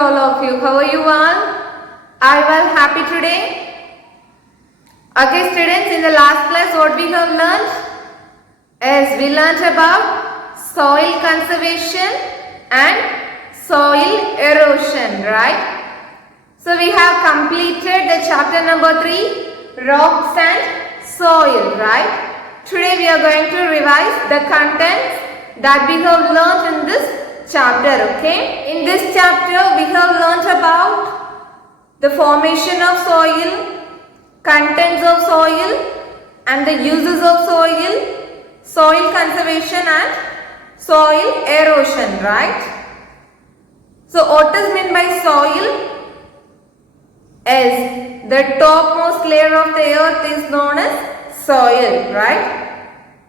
all of you. How are you all? Are you all happy today? Okay students, in the last class what we have learned? Yes, we learned about soil conservation and soil erosion, right? So we have completed the chapter number 3, rocks and soil, right? Today we are going to revise the contents that we have learned in this chapter, okay? In this chapter we have learnt about the formation of soil, contents of soil and the uses of soil, soil conservation and soil erosion, right? So what is meant by soil? Is the topmost layer of the earth is known as soil, right?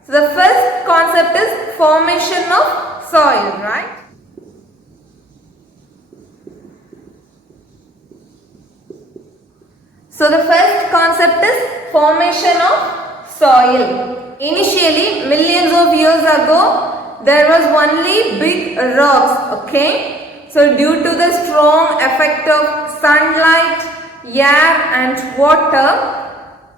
So the first concept is formation of soil, right? So the first concept is formation of soil. Initially, millions of years ago, there was only big rocks, okay? So due to the strong effect of sunlight, air and water,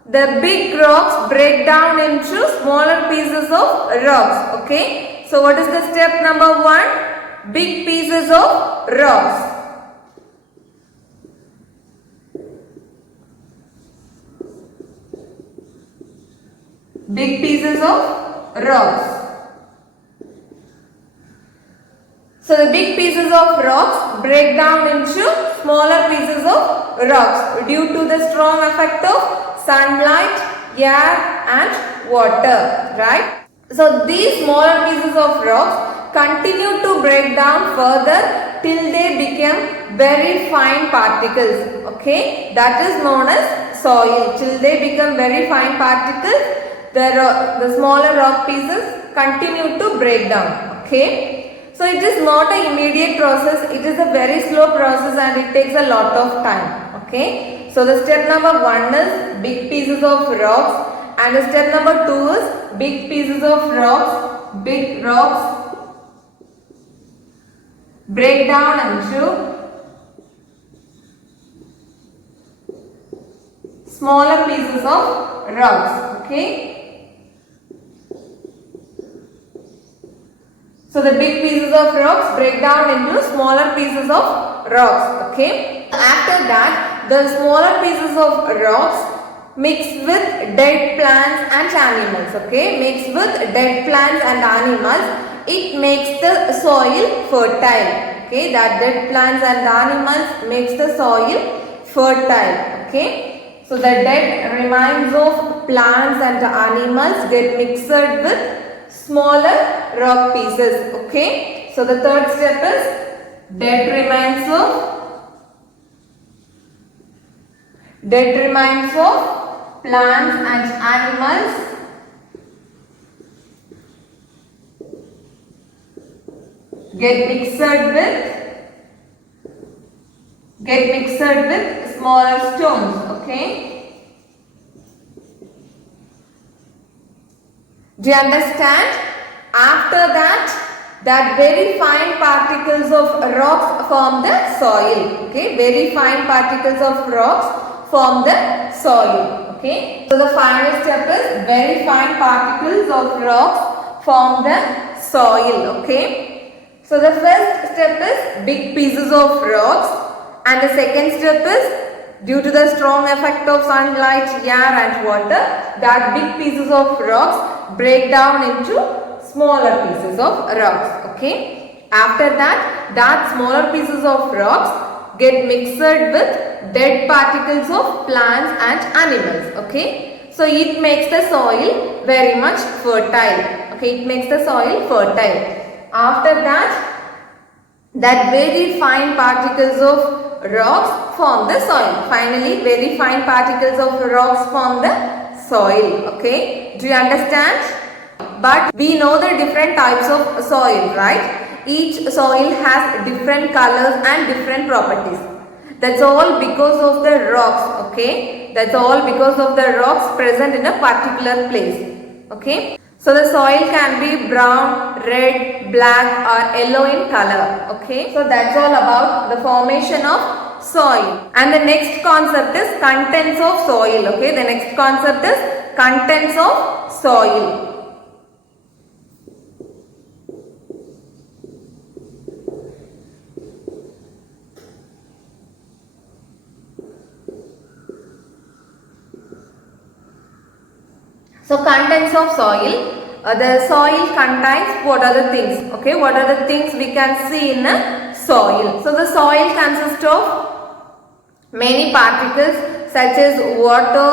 the big rocks break down into smaller pieces of rocks, okay? So what is the step number 1? Big pieces of rocks. Big pieces of rocks. So the big pieces of rocks break down into smaller pieces of rocks due to the strong effect of sunlight, air and water, right? So these smaller pieces of rocks continue to break down further till they become very fine particles, okay? That is known as soil. Till they become very fine particles, the smaller rock pieces continue to break down, okay? So it is not an immediate process, it is a very slow process and it takes a lot of time, okay? So the step number 1 is big pieces of rocks and the step number 2 is big pieces of rocks, big rocks break down into smaller pieces of rocks, okay? So the big pieces of rocks break down into smaller pieces of rocks, okay? After that, the smaller pieces of rocks mix with dead plants and animals, okay? Mix with dead plants and animals, it makes the soil fertile, okay? That dead plants and animals makes the soil fertile, okay? So the dead remains of plants and animals get mixed with smaller rock pieces, okay? So the third step is dead remains of plants and animals get mixed with smaller stones, okay? Do you understand? After that very fine particles of rocks form the soil, okay? Very fine particles of rocks form the soil, okay? So the final step is very fine particles of rocks form the soil, okay? So the first step is big pieces of rocks and the second step is due to the strong effect of sunlight, air and water, that big pieces of rocks break down into smaller pieces of rocks, okay? After that smaller pieces of rocks get mixed with dead particles of plants and animals, okay? So it makes the soil very much fertile, okay? It makes the soil fertile. After that very fine particles of rocks form the soil. Finally, very fine particles of rocks form the soil, okay? Do you understand? But we know the different types of soil, right? Each soil has different colors and different properties. That's all because of the rocks, okay? That's all because of the rocks present in a particular place, okay? So the soil can be brown, red, black or yellow in color. Okay. So that's all about the formation of soil. And the next concept is contents of soil. Okay. The next concept is contents of soil. So contents of soil. The soil contains what are the things? Okay, what are the things we can see in a soil? So the soil consists of many particles such as water,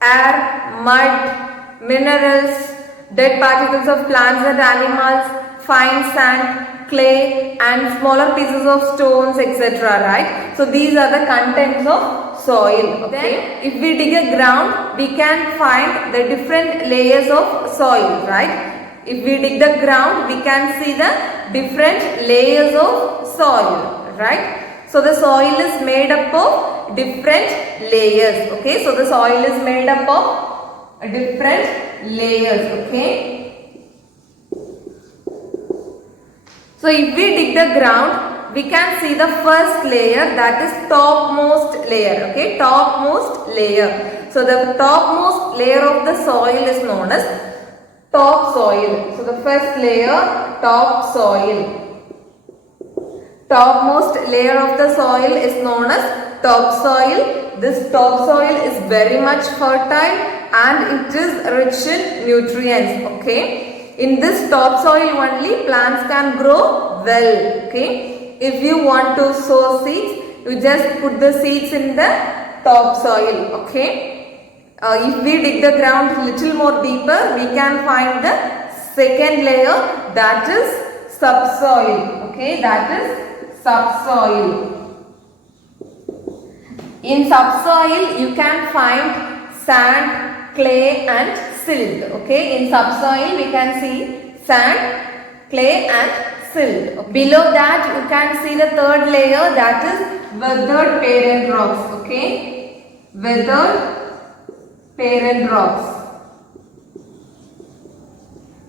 air, mud, minerals, dead particles of plants and animals, fine sand, clay and smaller pieces of stones, etc. Right? So these are the contents of soil. Okay. Then if we dig a ground, we can find the different layers of soil. Right? If we dig the ground, we can see the different layers of soil. Right? So the soil is made up of different layers. Okay. So the soil is made up of different layers. Okay. So if we dig the ground, we can see the first layer, that is topmost layer. Okay, topmost layer. So the topmost layer of the soil is known as topsoil. So the first layer, topsoil. Topmost layer of the soil is known as topsoil. This topsoil is very much fertile and it is rich in nutrients. Okay. In this topsoil only plants can grow well. Okay. If you want to sow seeds, you just put the seeds in the topsoil. Okay. If we dig the ground little more deeper, we can find the second layer, that is subsoil. Okay. That is subsoil. In subsoil, you can find sand, clay and silt. Okay, in subsoil we can see sand, clay and silt. Below that you can see the third layer, that is weathered parent rocks. Okay, weathered parent rocks.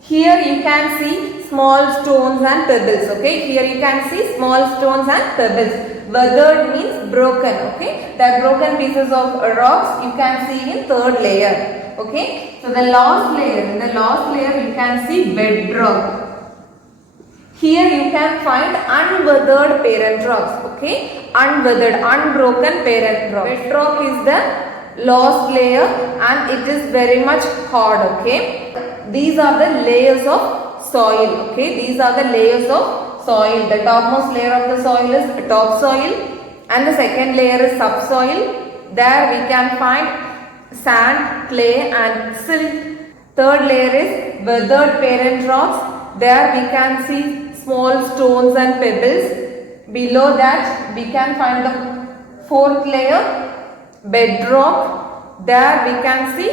Here you can see small stones and pebbles. Okay, here you can see small stones and pebbles. Weathered means broken. Okay, the broken pieces of rocks you can see in third layer. Okay, so the last layer, in the last layer you can see bedrock. Here you can find unweathered parent rocks. Okay, unweathered, unbroken parent rocks. Bedrock is the last layer and it is very much hard. Okay, these are the layers of soil. Okay, these are the layers of soil. The topmost layer of the soil is topsoil and the second layer is subsoil. There we can find sand, clay and silt. Third layer is weathered parent rocks. There we can see small stones and pebbles. Below that we can find the fourth layer, bedrock. There we can see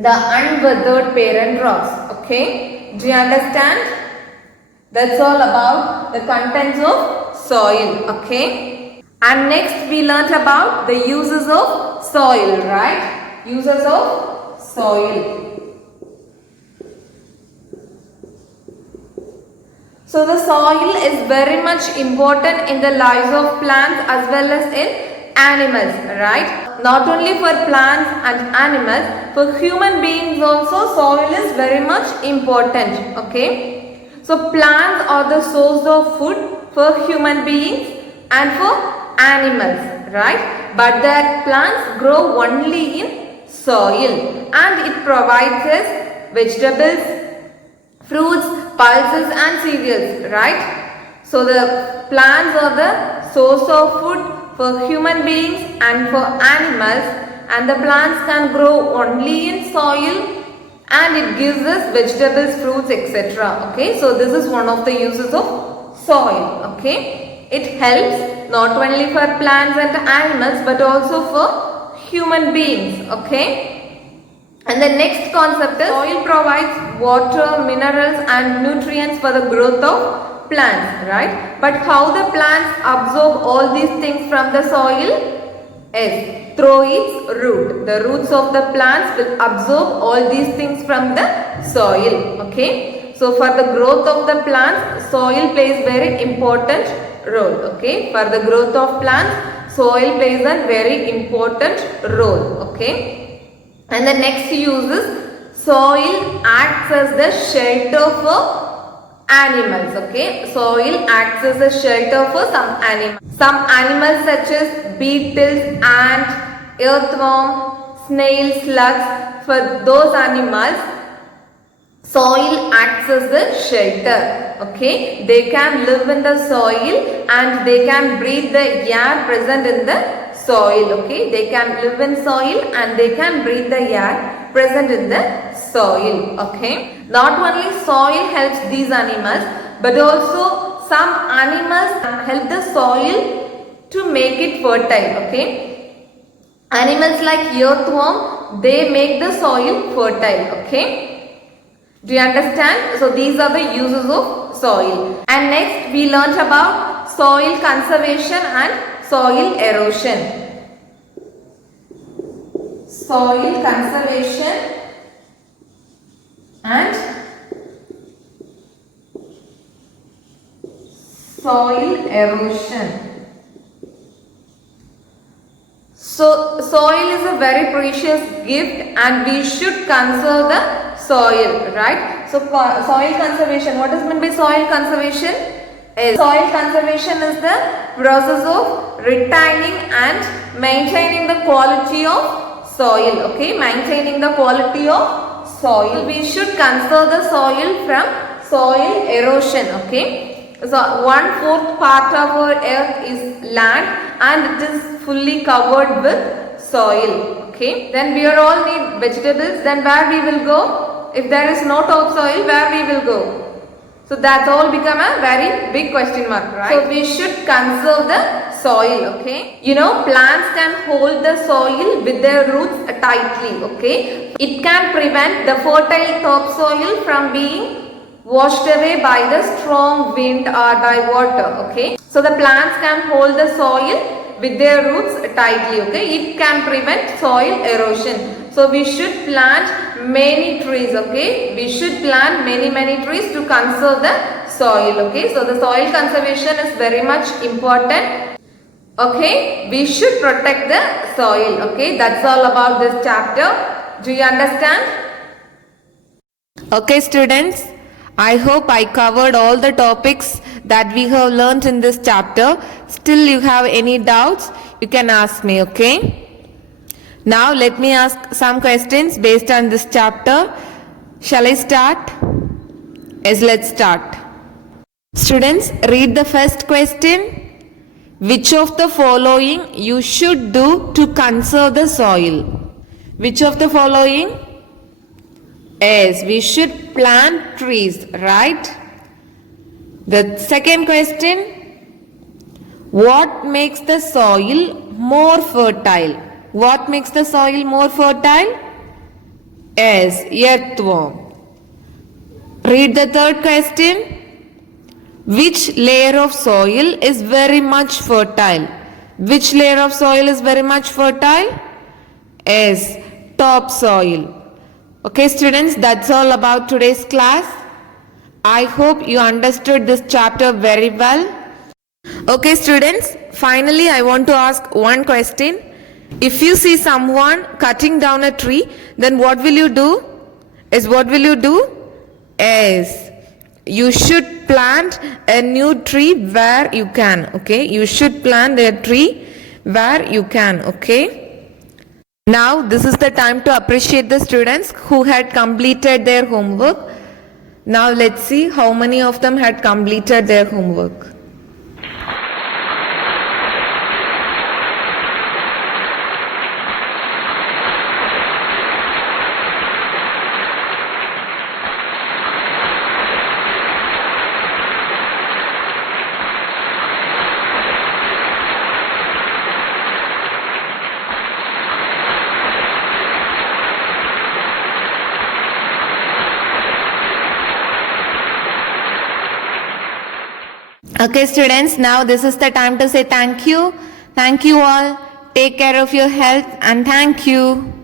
the unweathered parent rocks. Okay, do you understand? That's all about the contents of soil. Okay, and next we learnt about the uses of soil, right? Uses of soil. So the soil is very much important in the lives of plants as well as in animals, right? Not only for plants and animals, for human beings also soil is very much important. Okay. So plants are the source of food for human beings and for animals, right? But that plants grow only in soil and it provides us vegetables, fruits, pulses and cereals, right? So the plants are the source of food for human beings and for animals, and the plants can grow only in soil and it gives us vegetables, fruits, etc. Okay, so this is one of the uses of soil. Okay, it helps not only for plants and animals but also for human beings. Okay. And the next concept is soil provides water, minerals and nutrients for the growth of plants, right? But how the plants absorb all these things from the soil? S. Through its root. The roots of the plants will absorb all these things from the soil. Okay. So for the growth of the plants, soil plays very important role. Okay. For the growth of plants, soil plays a very important role. Okay. And the next use is soil acts as the shelter for animals. Okay, soil acts as a shelter for some animals. Some animals such as beetles, ants, earthworm, snails, slugs. For those animals, soil acts as the shelter. Okay, they can live in the soil and they can breathe the air present in the soil. Okay, they can live in soil and they can breathe the air present in the soil. Okay. Not only soil helps these animals, but also some animals help the soil to make it fertile. Okay. Animals like earthworm, they make the soil fertile. Okay. Do you understand? So these are the uses of soil. And next we learnt about soil conservation and soil erosion. Soil conservation and soil erosion. So soil is a very precious gift and we should conserve the soil, right? So soil conservation, what is meant by soil conservation? Soil conservation is the process of retaining and maintaining the quality of soil. Okay, maintaining the quality of soil. We should conserve the soil from soil erosion. Okay, so 1/4 part of our earth is land and it is fully covered with soil. Okay, then we are all need vegetables. Then where we will go? If there is no topsoil, where we will go? So that's all become a very big question mark, right? So we should conserve the soil. Okay, you know, plants can hold the soil with their roots tightly. Okay, it can prevent the fertile topsoil from being washed away by the strong wind or by water. Okay, so the plants can hold the soil with their roots tightly. Okay, it can prevent soil erosion. So we should plant many trees. Okay, we should plant many trees to conserve the soil. Okay, so the soil conservation is very much important. Okay, we should protect the soil. Okay, that's all about this chapter. Do you understand? Okay, students, I hope I covered all the topics that we have learnt in this chapter. Still you have any doubts, you can ask me. Okay, now let me ask some questions based on this chapter. Shall I start? Yes, let's start. Students, read the first question. Which of the following you should do to conserve the soil? Which of the following? Yes, we should plant trees, right? The second question. What makes the soil more fertile? What makes the soil more fertile? Yes, earthworm. Read the third question. Which layer of soil is very much fertile? Which layer of soil is very much fertile? Yes, topsoil. Okay, students, that's all about today's class. I hope you understood this chapter very well. Okay, students, finally I want to ask one question. If you see someone cutting down a tree, then what will you do? What will you do? Yes, you should plant a new tree where you can. Okay, you should plant a tree where you can. Okay. Now this is the time to appreciate the students who had completed their homework. Now let's see how many of them had completed their homework. Okay, students, now this is the time to say thank you. Thank you all. Take care of your health and thank you.